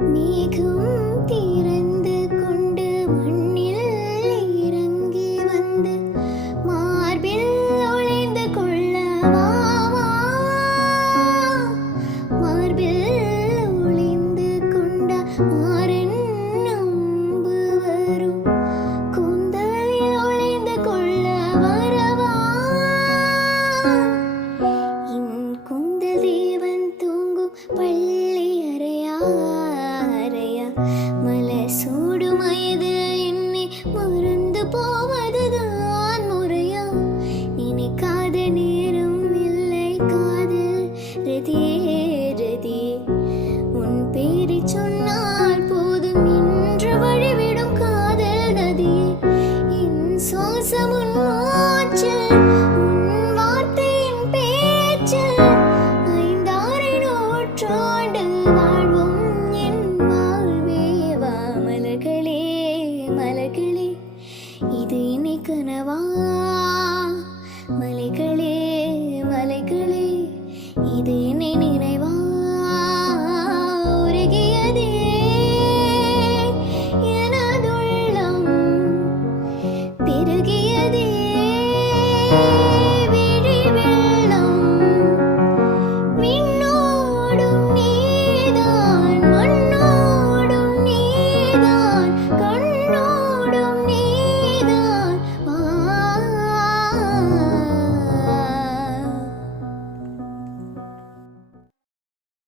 மேகம் திறந்து கொண்டு மண்ணில் இறங்கி வந்து மார்பில் ஒளிந்து கொள்ளவா, மார்பில் ஒளிந்து கொண்ட மாறன் நம்பு வரும் கூந்தலில் ஒளிந்து கொள்ள வரவா. என் கூந்தல் தேவன் தூங்கும் பள்ளி அறையா, மலர் சூடும் வயது என்னை மறந்து போவதுதான் முறையா. நினைக்காத நேரம் இல்லை காதல் ரதியே ரதியே, உன் பேரை சொன்னால் போதும் என்று வழிவிடும் காதல் நதியே. என் சுவாசம் உன் மூச்சு, உன் வார்த்தையின் பேச்சு, ஐந்தாறு நூற்றாண்டு வாழ்வும் என் வாழ்வே வா. மலர்களே மலர்களே, இது என்னை கனவா? மலைகளே மலைகளே, இது என்னை நினைவா? உருகியதே எனதுள்ளம், பெருகி